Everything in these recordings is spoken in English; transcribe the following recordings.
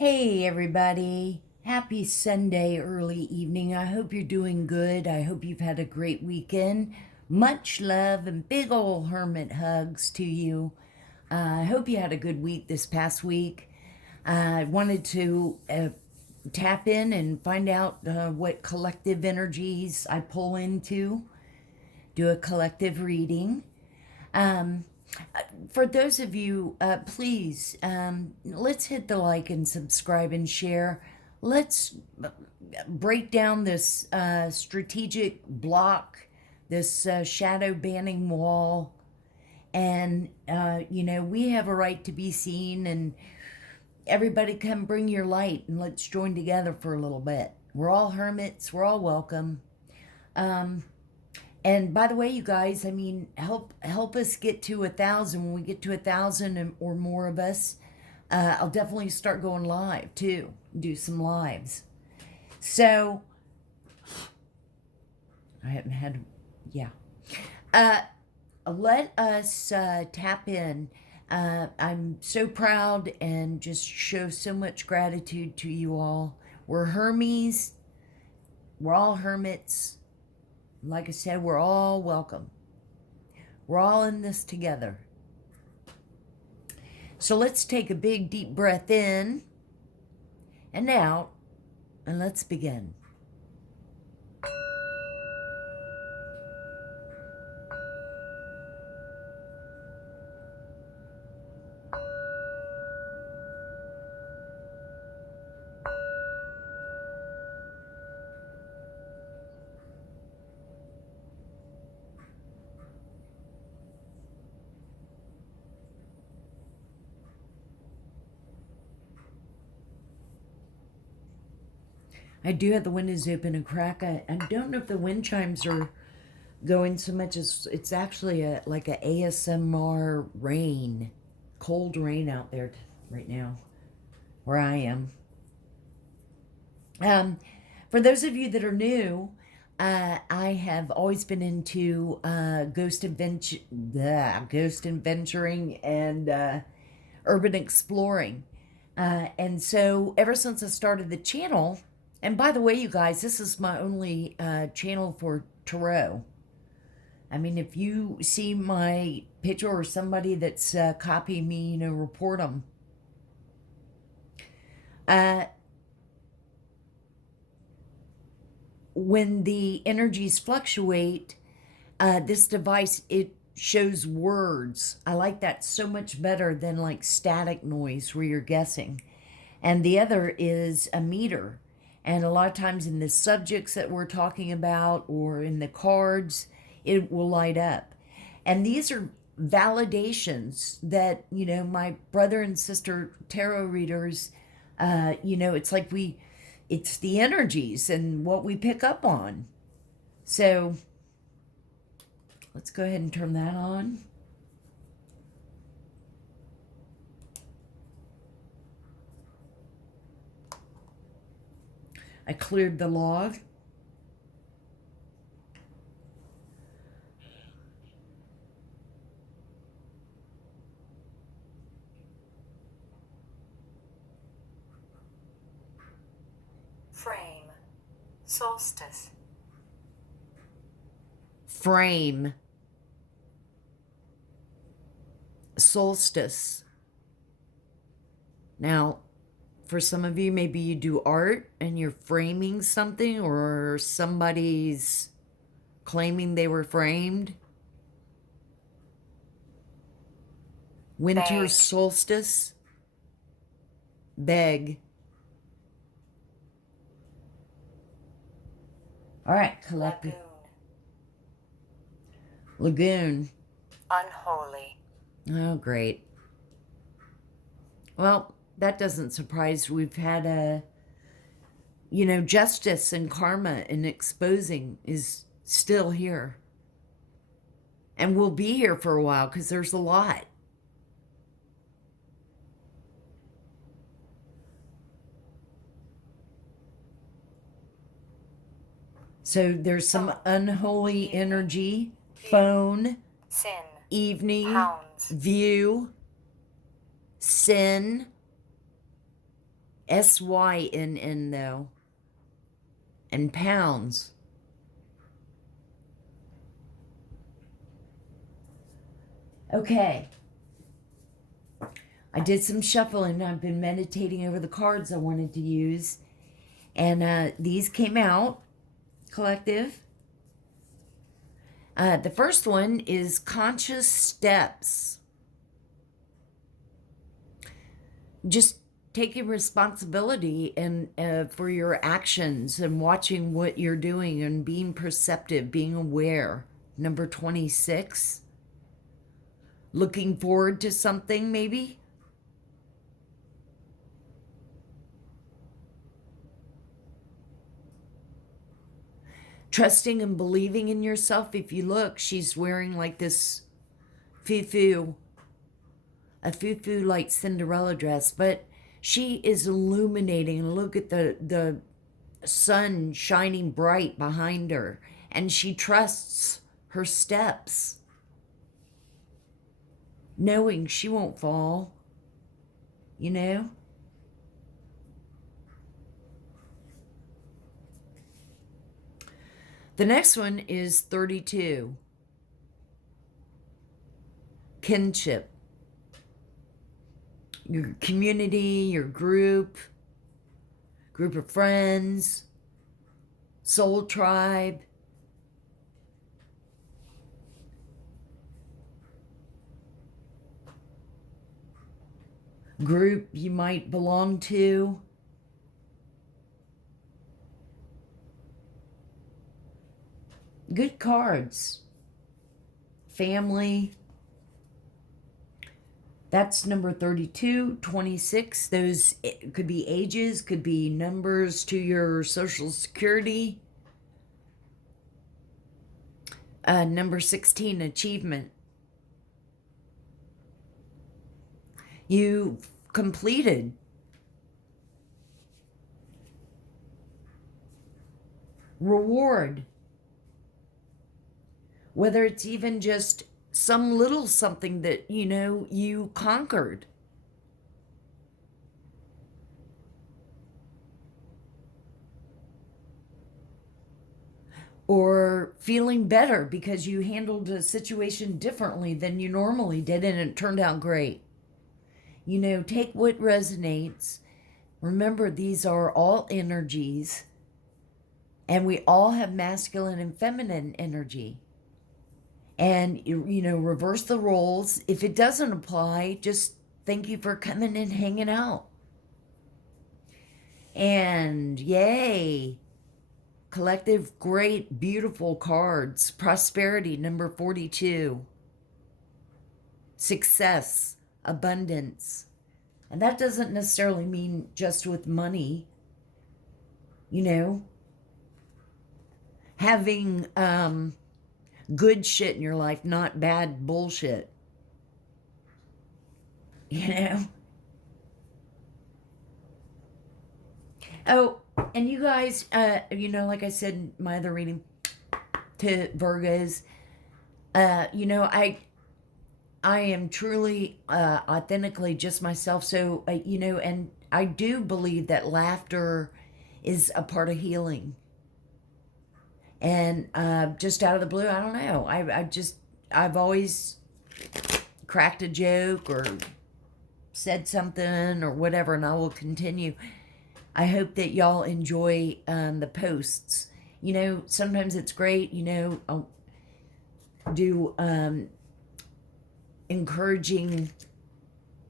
Hey everybody, happy Sunday early evening. I hope you're doing good. I hope you've had a great weekend. Much love and big ol' hermit hugs to you. I hope you had a good week this past week. I wanted to tap in and find out what collective energies I pull into, do a collective reading. For those of you, please, let's hit the like and subscribe and share. Let's break down this strategic block, this shadow banning wall. And, we have a right to be seen, and everybody come bring your light and let's join together for a little bit. We're all hermits, we're all welcome. And by the way, you guys, help us get to 1,000. When we get to 1,000 or more of us, I'll definitely start going live too. Do some lives. So I haven't had, yeah. Let us tap in. I'm so proud and just show so much gratitude to you all. We're Hermes. We're all hermits. Like I said, we're all welcome. We're all in this together. So let's take a big deep breath in and out, and let's begin. I do have the windows open a crack. I don't know if the wind chimes are going so much as it's actually like a ASMR rain, cold rain out there right now where I am. For those of you that are new, I have always been into ghost adventuring and urban exploring. And so ever since I started the channel, and by the way, you guys, this is my only channel for tarot. I mean, if you see my picture or somebody that's copying me, report them. When the energies fluctuate, this device, it shows words. I like that so much better than like static noise where you're guessing. And the other is a meter. And a lot of times in the subjects that we're talking about or in the cards, it will light up. And these are validations that, my brother and sister tarot readers, it's like it's the energies and what we pick up on. So let's go ahead and turn that on. I cleared the log. Frame. Solstice. Frame. Solstice. Now, for some of you, maybe you do art and you're framing something, or somebody's claiming they were framed. Winter solstice. Beg. All right, collective. Lagoon. Unholy. Oh, great. Well, that doesn't surprise. We've had justice and karma and exposing is still here. And we'll be here for a while because there's a lot. So there's some unholy energy, phone, sin, evening, hounds, view, sin, SYNN though. And pounds. Okay. I did some shuffling. I've been meditating over the cards I wanted to use. And these came out, collective. The first one is conscious steps. Just taking responsibility and for your actions and watching what you're doing and being perceptive, being aware. Number 26. Looking forward to something, maybe. Trusting and believing in yourself. If you look, she's wearing like this foo-foo, a foo-foo like Cinderella dress, but she is illuminating. Look at the sun shining bright behind her, and she trusts her steps, knowing she won't fall, you know? The next one is 32. Kinship. Your community, your group of friends, soul tribe. Group you might belong to. Good cards. Family. That's number 32, 26. Those could be ages, could be numbers to your social security. Number 16, achievement. You completed. Reward. Whether it's even just some little something that, you know, you conquered. Or feeling better because you handled a situation differently than you normally did and it turned out great. You know, take what resonates. Remember, these are all energies, and we all have masculine and feminine energy. And, you know, reverse the roles. If it doesn't apply, just thank you for coming and hanging out. And yay. Collective, great, beautiful cards. Prosperity, number 42. Success, abundance. And that doesn't necessarily mean just with money. You know, having good shit in your life, not bad bullshit. You know? Oh, and you guys, you know, like I said in my other reading to Virgos, you know, I am truly, authentically just myself. So, you know, and I do believe that laughter is a part of healing. And just out of the blue, I don't know. I've always cracked a joke or said something or whatever, and I will continue. I hope that y'all enjoy the posts. You know, sometimes it's great, you know, I'll do encouraging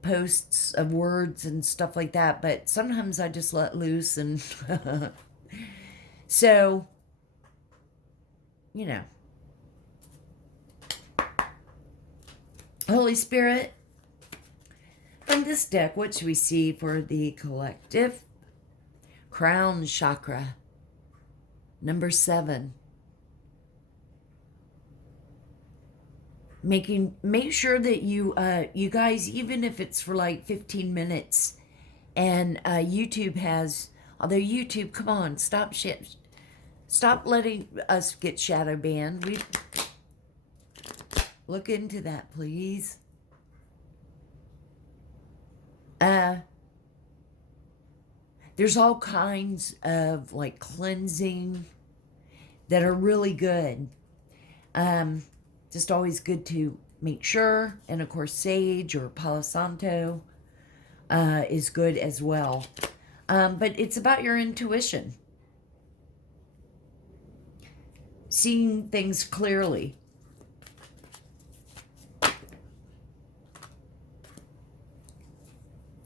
posts of words and stuff like that, but sometimes I just let loose and so, you know. Holy Spirit, from this deck, what should we see for the collective? Crown chakra, number 7. Make sure that you guys, even if it's for like 15 minutes, and YouTube has, although YouTube, come on, stop letting us get shadow banned. We look into that, please. There's all kinds of like cleansing that are really good. Just always good to make sure. And of course, sage or Palo Santo is good as well. But it's about your intuition. Seeing things clearly.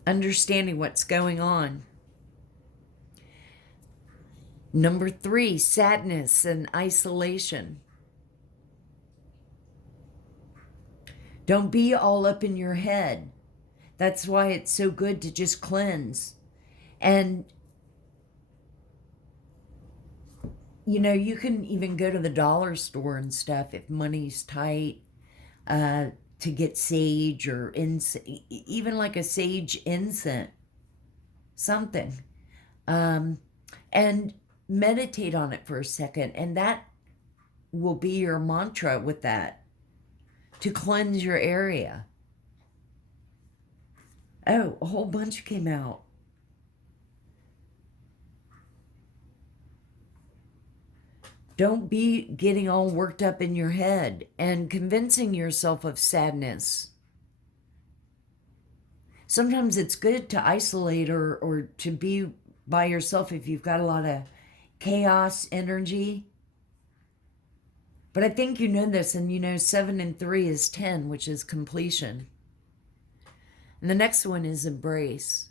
Understanding what's going on. Number 3, sadness and isolation. Don't be all up in your head. That's why it's so good to just cleanse. And, you know, you can even go to the dollar store and stuff if money's tight to get sage or even like a sage incense, something. And meditate on it for a second. And that will be your mantra with that, to cleanse your area. Oh, a whole bunch came out. Don't be getting all worked up in your head and convincing yourself of sadness. Sometimes it's good to isolate or to be by yourself if you've got a lot of chaos energy. But I think you know this, and you know 7 and 3 is 10, which is completion. And the next one is embrace.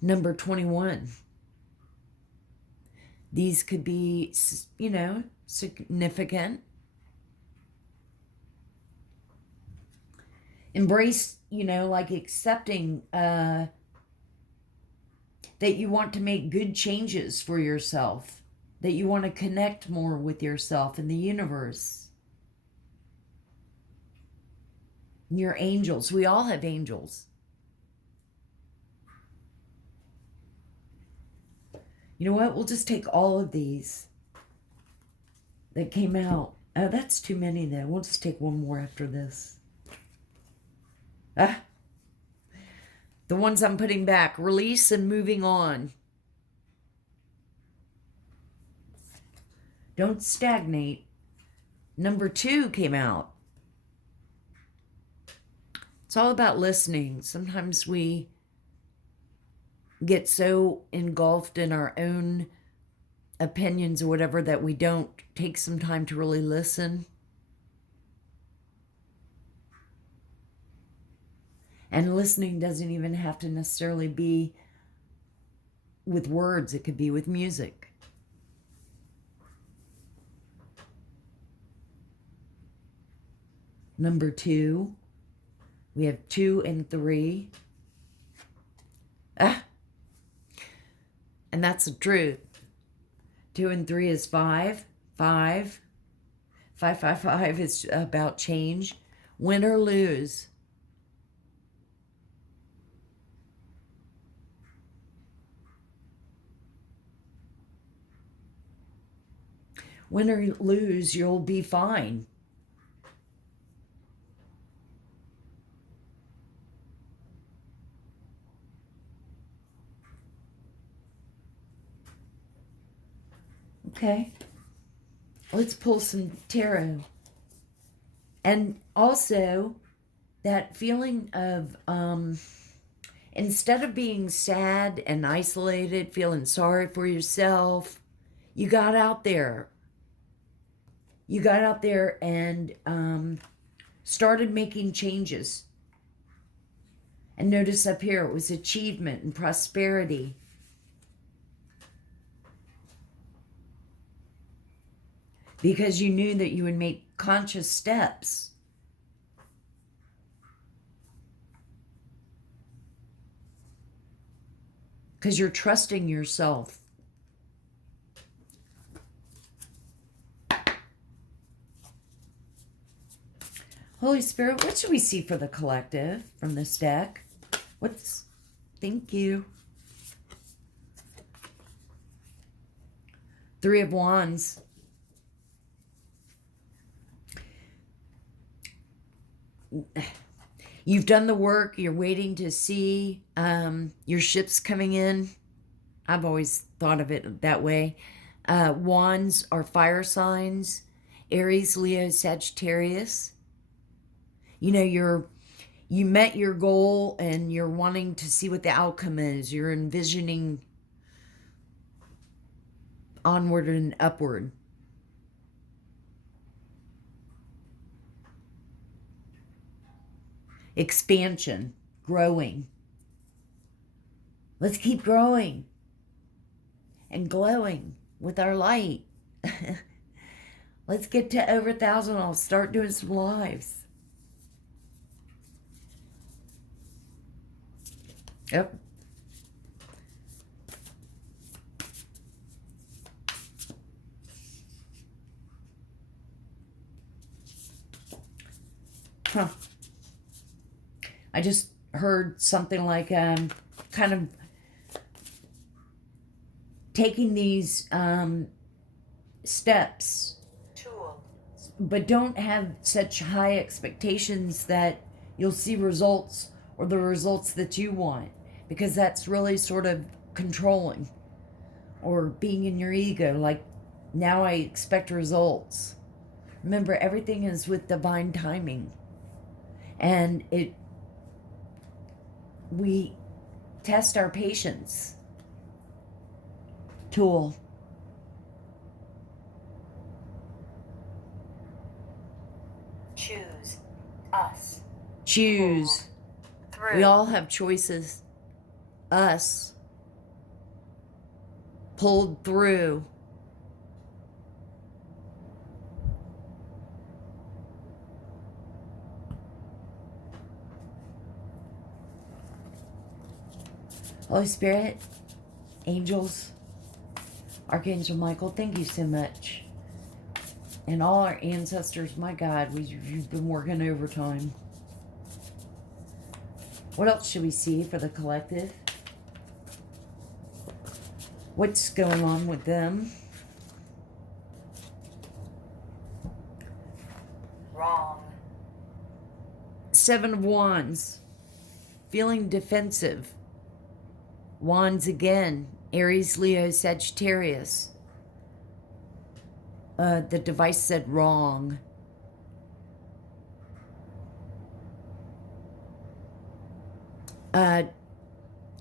Number 21. These could be, you know, significant. Embrace, you know, like accepting that you want to make good changes for yourself, that you want to connect more with yourself and the universe. Your angels. We all have angels. You know what? We'll just take all of these that came out. Oh, that's too many then. We'll just take one more after this. The ones I'm putting back. Release and moving on. Don't stagnate. Number 2 came out. It's all about listening. Sometimes we get so engulfed in our own opinions or whatever that we don't take some time to really listen. And listening doesn't even have to necessarily be with words. It could be with music. Number 2, we have 2 and 3. And that's the truth. 2 and 3 is 5. 5. 5, 5, 5 is about change. Win or lose. Win or lose, you'll be fine. Okay, let's pull some tarot. And also that feeling of instead of being sad and isolated, feeling sorry for yourself, you got out there. You got out there and started making changes. And notice up here, it was achievement and prosperity. Because you knew that you would make conscious steps. Because you're trusting yourself. Holy Spirit, what should we see for the collective from this deck? Thank you. 3 of Wands. You've done the work. You're waiting to see your ships coming in. I've always thought of it that way. Wands are fire signs. Aries, Leo, Sagittarius. You know, you met your goal and you're wanting to see what the outcome is. You're envisioning onward and upward. Expansion, growing. Let's keep growing and glowing with our light. Let's get to over 1,000. I'll start doing some lives. Yep. Huh. I just heard something like kind of taking these steps, but don't have such high expectations that you'll see results or the results that you want, because that's really sort of controlling or being in your ego. Like, now I expect results. Remember, everything is with divine timing, and we test our patience. Tool. Choose us. Choose. Through. We all have choices. Us. Pulled through. Holy Spirit, angels, Archangel Michael, thank you so much. And all our ancestors, my God, you've been working overtime. What else should we see for the collective? What's going on with them? Wrong. 7 of Wands. Feeling defensive. Wands again. Aries, Leo, Sagittarius. The device said wrong.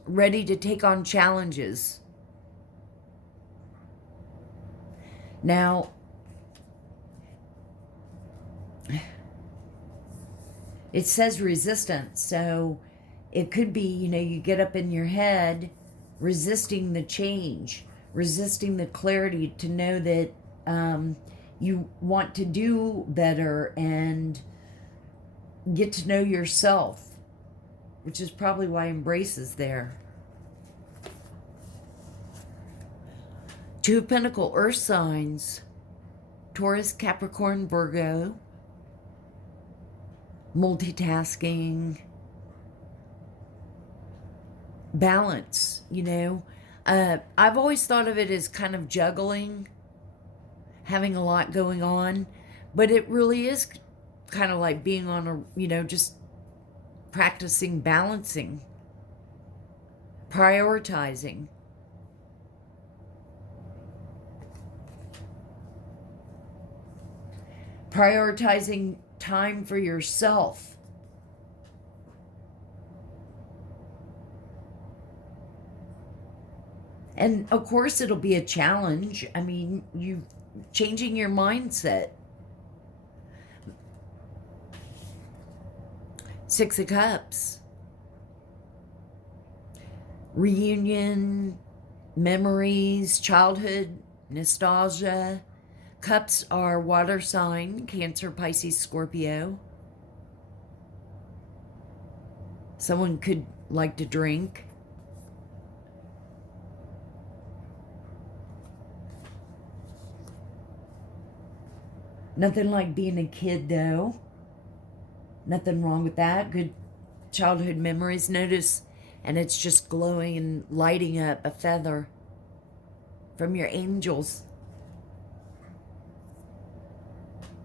Ready to take on challenges. Now, it says resistance, so it could be, you get up in your head resisting the change, resisting the clarity to know that you want to do better and get to know yourself, which is probably why Embrace is there. 2 of Pentacles, Earth signs, Taurus, Capricorn, Virgo, multitasking, balance, I've always thought of it as kind of juggling, having a lot going on, but it really is kind of like being on a, just practicing balancing, prioritizing. Prioritizing time for yourself. And of course it'll be a challenge. I mean, you changing your mindset. 6 of Cups. Reunion, memories, childhood, nostalgia. Cups are water sign, Cancer, Pisces, Scorpio. Someone could like to drink. Nothing like being a kid, though. Nothing wrong with that. Good childhood memories. Notice, and it's just glowing and lighting up, a feather from your angels.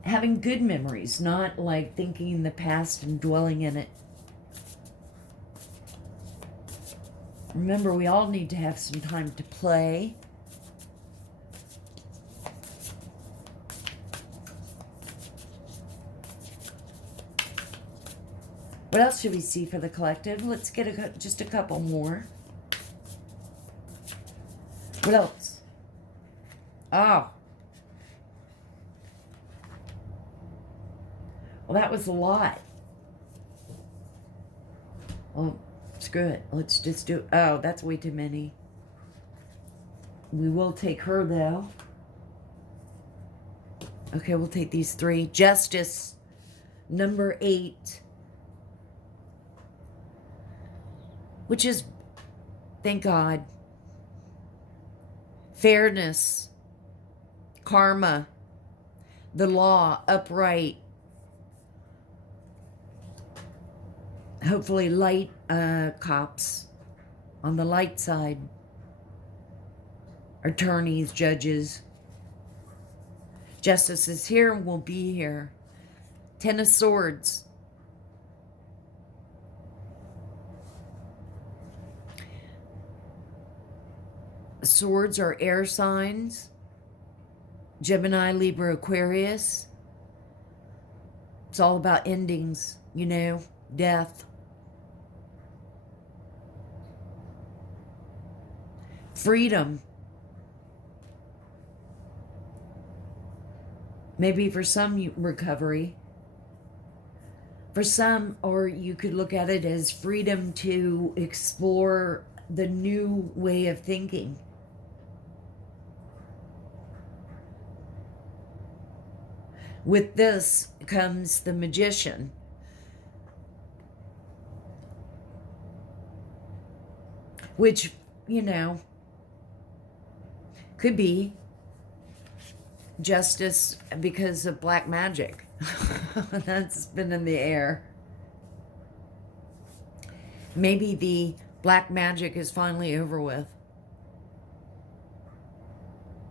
Having good memories, not like thinking in the past and dwelling in it. Remember, we all need to have some time to play. What else should we see for the collective? Let's get just a couple more. What else? Oh. Well, that was a lot. Well, screw it. Let's just do... Oh, that's way too many. We will take her, though. Okay, we'll take these three. Justice, number 8. Which is, thank God, fairness, karma, the law, upright, hopefully light cops on the light side, attorneys, judges. Justice is here and will be here. 10 of Swords. Swords are air signs. Gemini, Libra, Aquarius. It's all about endings, you know, death. Freedom. Maybe for some, recovery. For some, or you could look at it as freedom to explore the new way of thinking. With this comes the Magician. Which, you know, could be justice because of black magic. That's been in the air. Maybe the black magic is finally over with.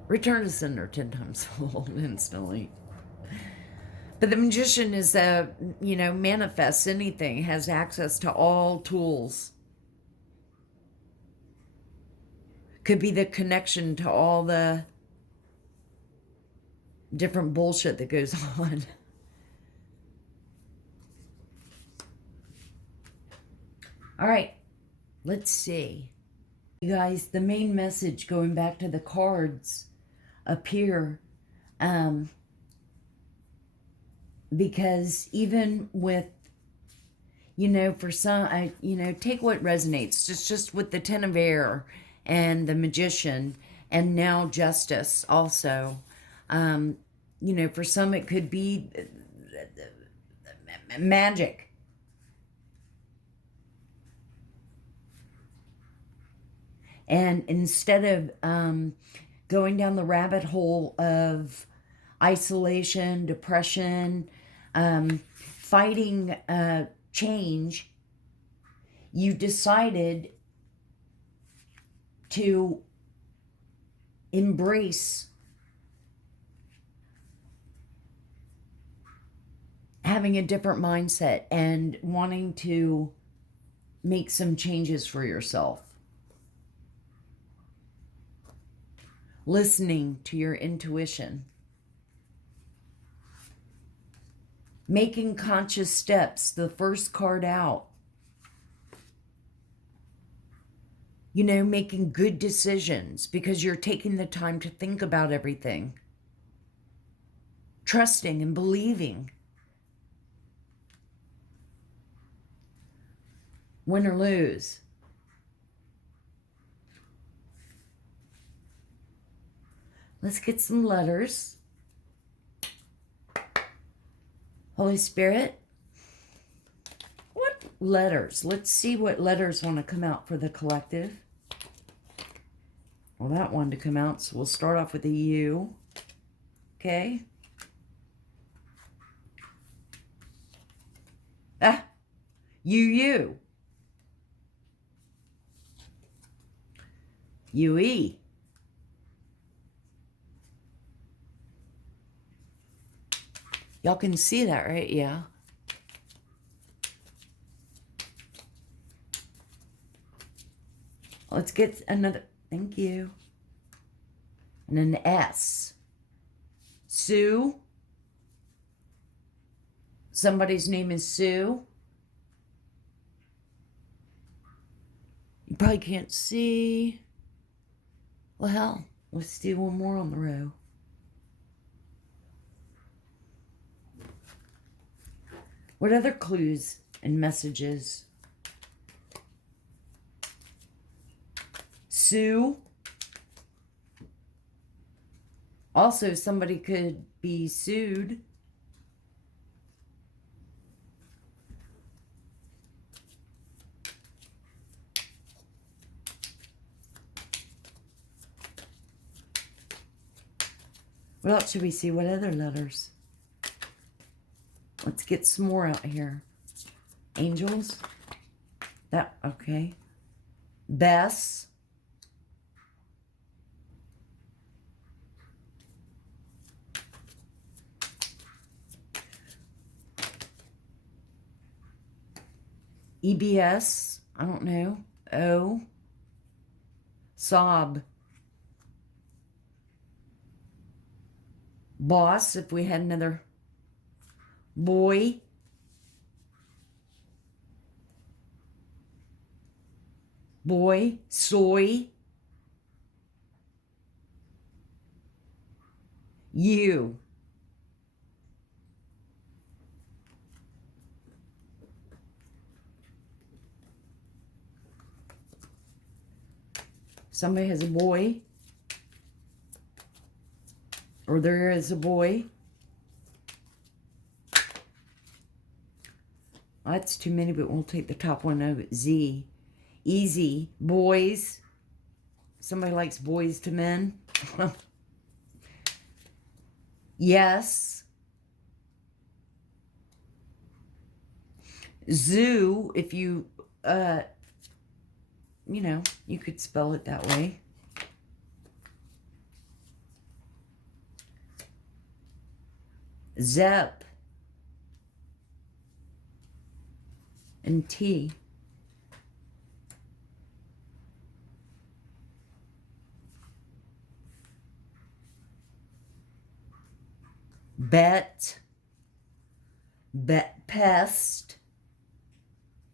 Return to sender 10 times fold instantly. But the Magician is you know, manifests anything, has access to all tools. Could be the connection to all the different bullshit that goes on. All right, let's see. You guys, the main message, going back to the cards up here, because even with, you know, for some, you know, take what resonates. Just with the 10 of Air and the Magician, and now Justice also. You know, for some it could be magic. And instead of going down the rabbit hole of isolation, depression, fighting change, you decided to embrace having a different mindset and wanting to make some changes for yourself. Listening to your intuition. Making conscious steps, the first card out. You know, making good decisions because you're taking the time to think about everything. Trusting and believing. Win or lose. Let's get some letters. Holy Spirit, what letters? Let's see what letters want to come out for the collective. Well, that wanted to come out, so we'll start off with a U. Okay. Ah, U. UE. Y'all can see that, right? Yeah. Let's get another, thank you. And an S. Sue. Somebody's name is Sue. You probably can't see. Well, hell, let's do one more on the row. What other clues and messages? Sue. Also, somebody could be sued. What else should we see? What other letters? Let's get some more out here. Angels. That, okay. Bess. EBS. I don't know. O. Sob. Boss, if we had another boy. Boy. Soy. You. Somebody has a boy. Or there is a boy. That's too many, but we'll take the top one of it. Z. Easy. Boys. Somebody likes boys to men. Yes. Zoo, if you, you know, you could spell it that way. Zep. And T. Bet. Pest.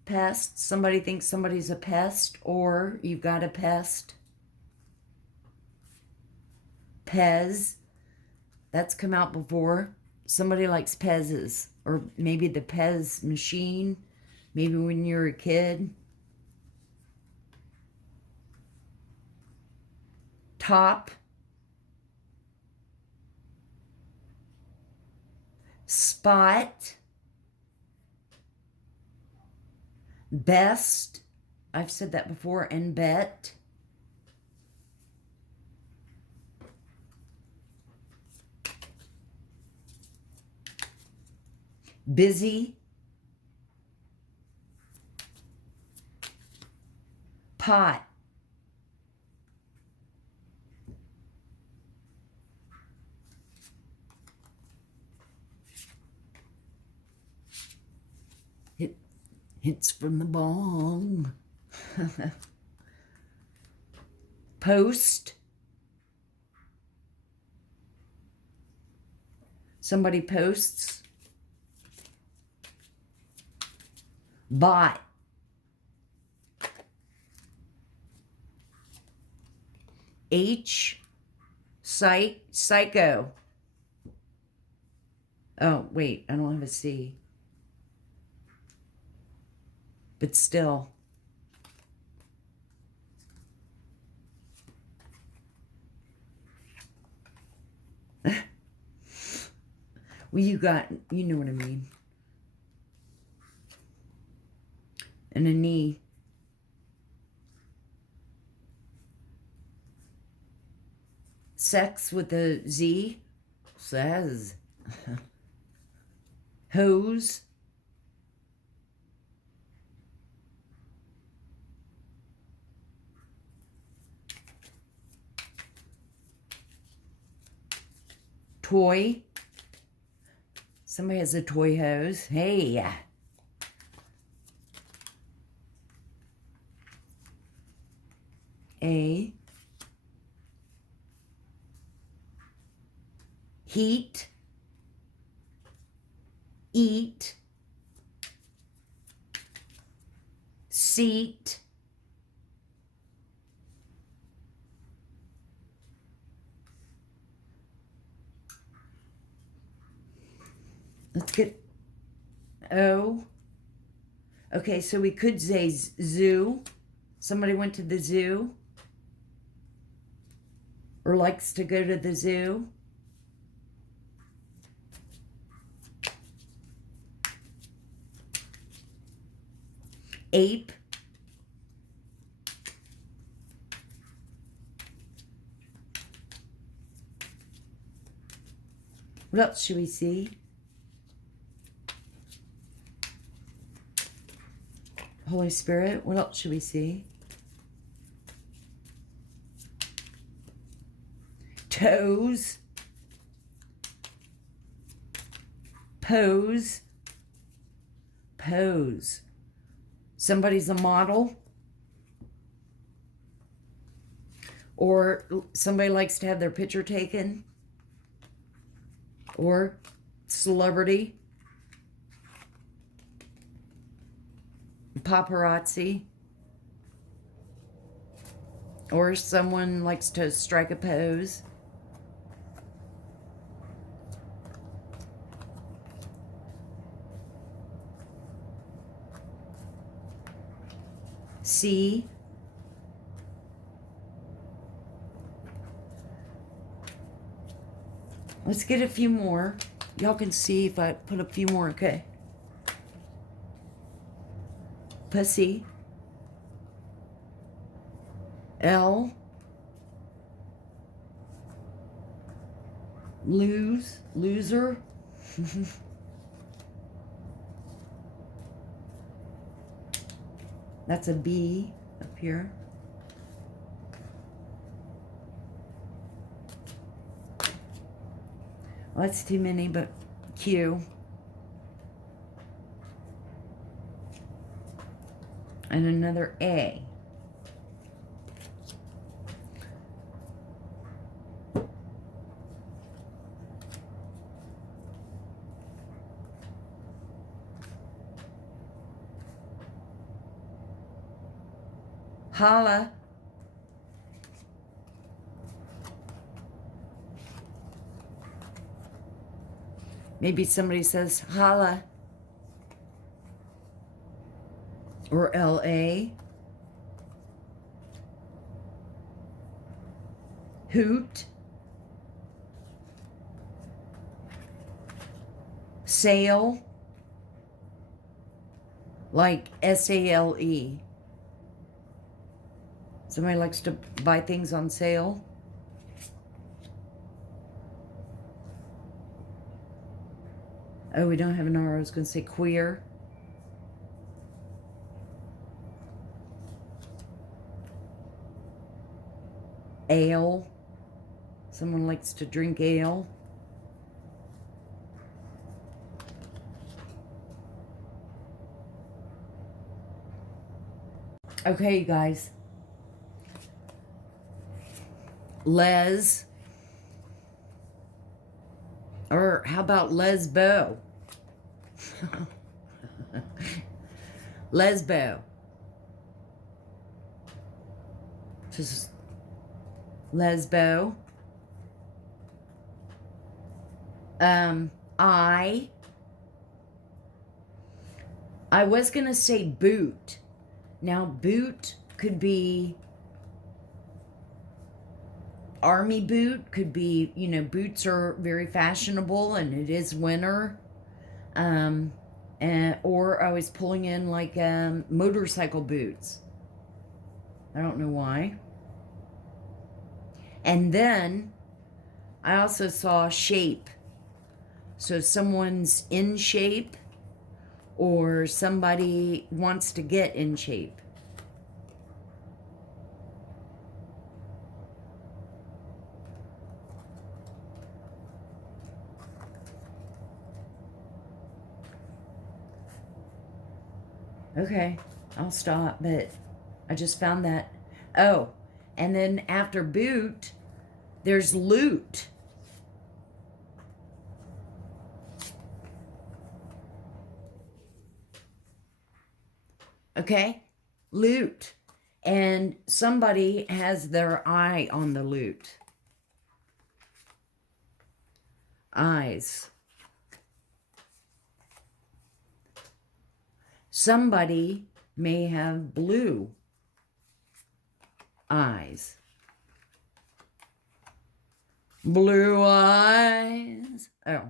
Pest. Somebody thinks somebody's a pest, or you've got a pest. Pez. That's come out before. Somebody likes Pez's, or maybe the Pez machine, maybe when you were a kid. Top. Spot. Best. I've said that before. And bet. Busy. Pot. Hits from the bong. Post. Somebody posts. Bot. H. Psycho. Oh, wait, I don't have a C. But still. Well, you know what I mean. And a knee. Sex with a Z. Says. Hose. Toy. Somebody has a toy hose. Hey. A. Heat. Eat. Seat. Let's get O. Okay, so we could say zoo. Somebody went to the zoo or likes to go to the zoo. Ape. What else should we see? Holy Spirit, what else should we see? Toes. Pose. Pose. Somebody's a model. Or somebody likes to have their picture taken. Or celebrity. Paparazzi. Or someone likes to strike a pose. C. Let's get a few more. Y'all can see if I put a few more, okay? Pussy. L. Loser. That's a B up here. Well, that's too many, but Q. And another A. Holla. Maybe somebody says holla. Or L-A. Hoot. Sale. Like S-A-L-E. Somebody likes to buy things on sale. Oh, we don't have an R. I was going to say queer. Ale. Someone likes to drink ale. Okay, you guys. Les. Or how about lesbo? Lesbo. Just lesbo. I was going to say boot. Now, boot could be army boot, could be, you know, boots are very fashionable and it is winter. Or I was pulling in like motorcycle boots. I don't know why. And then I also saw shape. So someone's in shape or somebody wants to get in shape. Okay, I'll stop, but I just found that. Oh, And then after boot, there's loot. Okay? Loot. And somebody has their eye on the loot. Eyes. Somebody may have blue eyes. Blue eyes. Oh.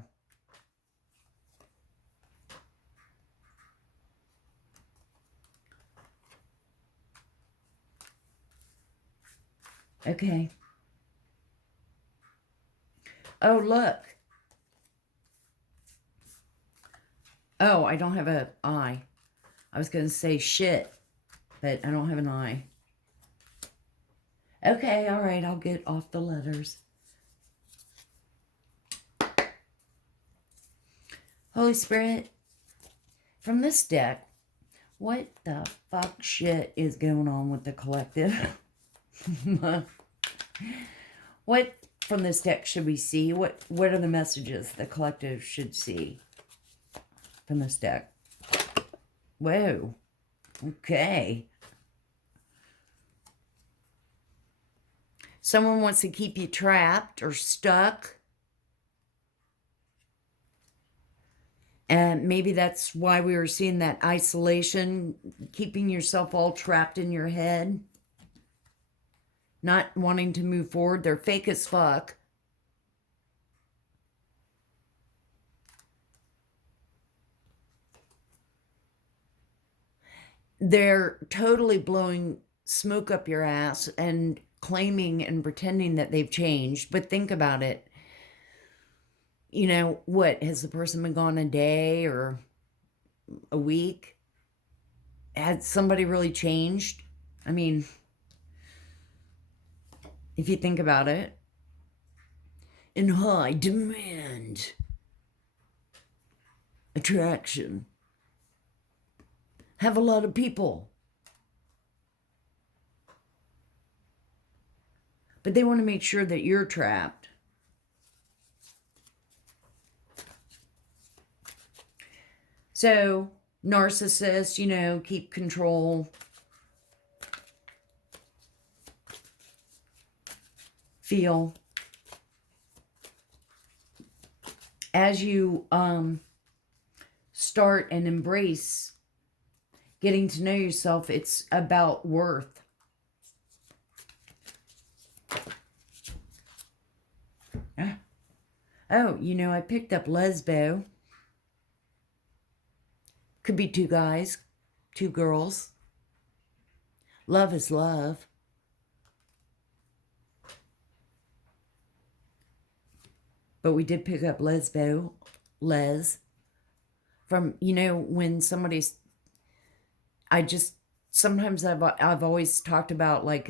Okay. Oh, look. Oh, I don't have an eye. I was going to say shit, but I don't have an eye. Okay, all right, I'll get off the letters. Holy Spirit, from this deck, what the fuck shit is going on with the collective? What from this deck should we see? What are the messages the collective should see from this deck? Whoa. Okay. Someone wants to keep you trapped or stuck. And maybe that's why we were seeing that isolation, keeping yourself all trapped in your head. Not wanting to move forward. They're fake as fuck. They're totally blowing smoke up your ass and claiming and pretending that they've changed. But think about it. You know, what? Has the person been gone a day or a week? Has somebody really changed? I mean, if you think about it. In high demand. Attraction. Have a lot of people. But they want to make sure that you're trapped. So, narcissists, you know, keep control. Feel. As you start and embrace getting to know yourself, it's about worth. Oh, you know, I picked up lesbo. Could be two guys, two girls. Love is love. But we did pick up lesbo, les. From, you know, when somebody's, sometimes I've always talked about like,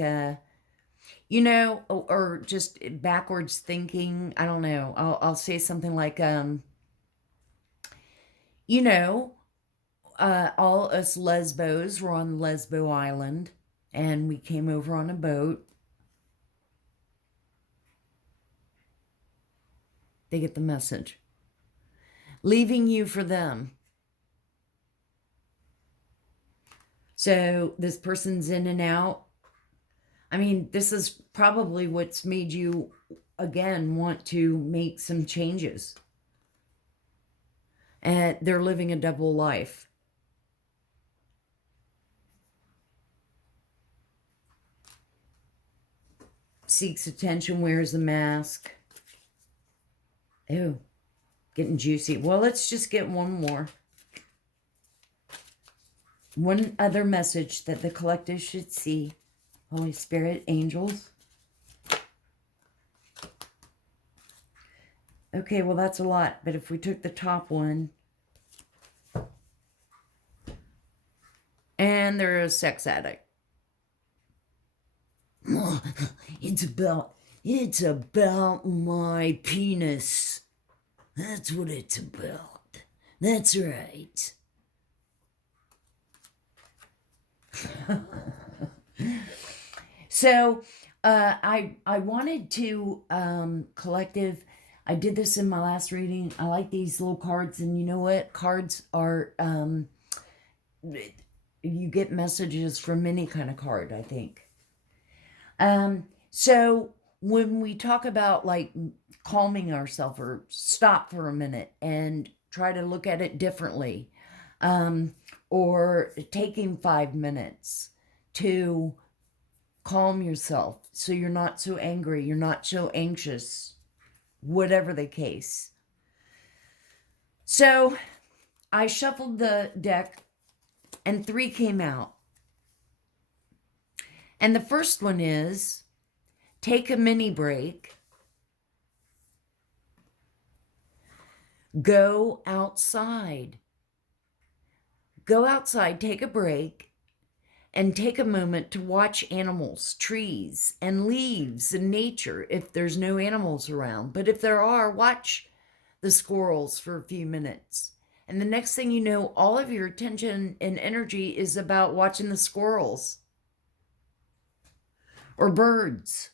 you know, or just backwards thinking. I don't know. I'll say something like, you know, all us lesbos were on Lesbo Island and we came over on a boat. They get the message. Leaving you for them. So this person's in and out. I mean, this is probably what's made you, again, want to make some changes. And they're living a double life. Seeks attention, wears a mask. Ew, getting juicy. Well, let's just get one more. One other message that the collective should see. Holy Spirit, angels. Okay, well, that's a lot. But if we took the top one. And they're a sex addict. It's about my penis. That's what it's about. That's right. So I wanted to collective. I did this in my last reading. I like these little cards, and you know what? Cards are you get messages from any kind of card, I think. So when we talk about like calming ourselves or stop for a minute and try to look at it differently, or taking 5 minutes to calm yourself so you're not so angry, you're not so anxious, whatever the case. So I shuffled the deck and 3 came out. And the first one is take a mini break, go outside. Go outside, take a break, and take a moment to watch animals, trees, and leaves and nature if there's no animals around. But if there are, watch the squirrels for a few minutes. And the next thing you know, all of your attention and energy is about watching the squirrels or birds.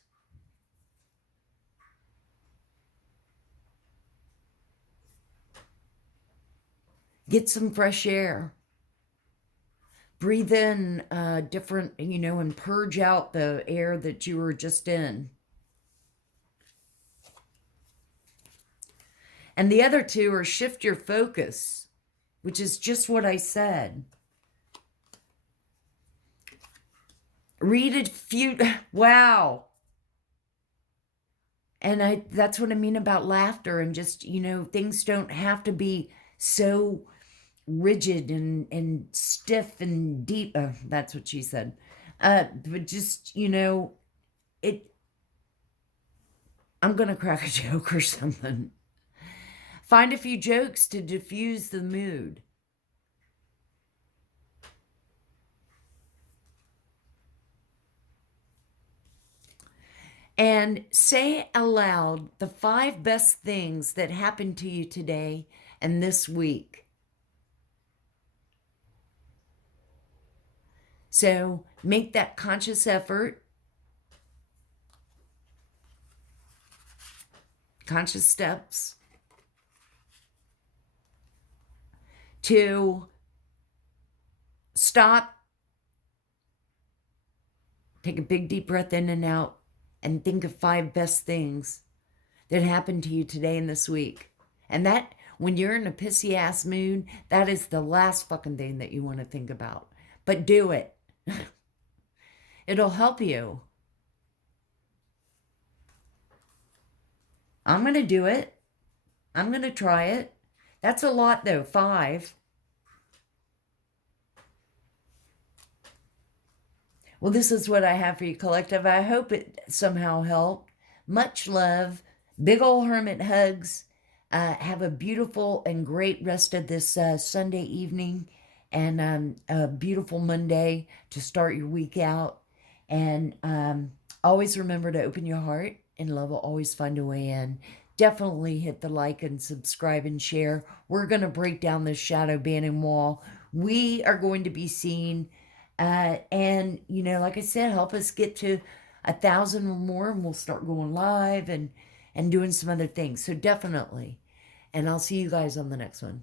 Get some fresh air. Breathe in different, and purge out the air that you were just in. And the other 2 are shift your focus, which is just what I said. Read a few, wow. And that's what I mean about laughter, and just, things don't have to be so rigid and stiff and deep. That's what she said. But just, I'm going to crack a joke or something. Find a few jokes to diffuse the mood. And say aloud the 5 best things that happened to you today and this week. So make that conscious effort, conscious steps to stop, take a big deep breath in and out, and think of 5 best things that happened to you today and this week. And that, when you're in a pissy ass mood, that is the last fucking thing that you want to think about. But do it. It'll help you. I'm going to do it. I'm going to try it. That's a lot though, 5. Well, this is what I have for you, collective. I hope it somehow helped. Much love. Big ol' hermit hugs. Have a beautiful and great rest of this Sunday evening, and a beautiful Monday to start your week out. And always remember to open your heart, and love will always find a way in. Definitely hit the like and subscribe and share. We're going to break down this shadow banning wall. We are going to be seen. And, like I said, help us get to 1,000 or more, and we'll start going live and doing some other things. So definitely. And I'll see you guys on the next one.